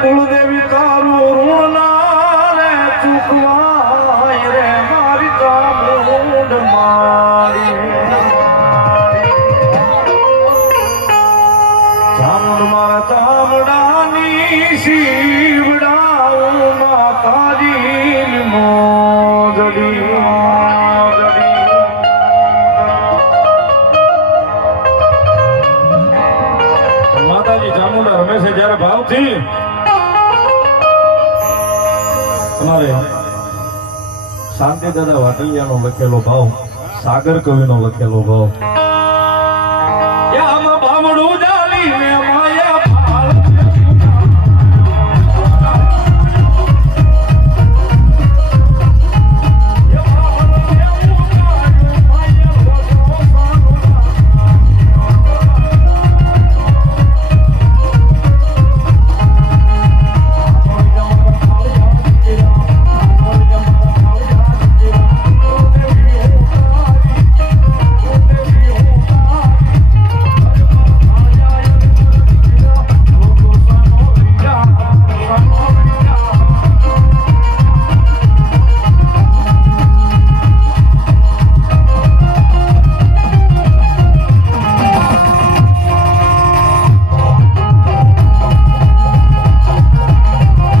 કુળદેવી તારું ઋણ ના રે ચૂકવાય રે મારી ચામુંડ મારી ચામુંડ મારા ચામડાની શિવડાવું માતાજી મોજડી માતાજી ચામુંડા હંમેશા જયારે ભાવથી અમારે શાંતિ દાદા વાટલિયાનો લખેલો ભાવ, સાગર કવિનો લખેલો ભાવ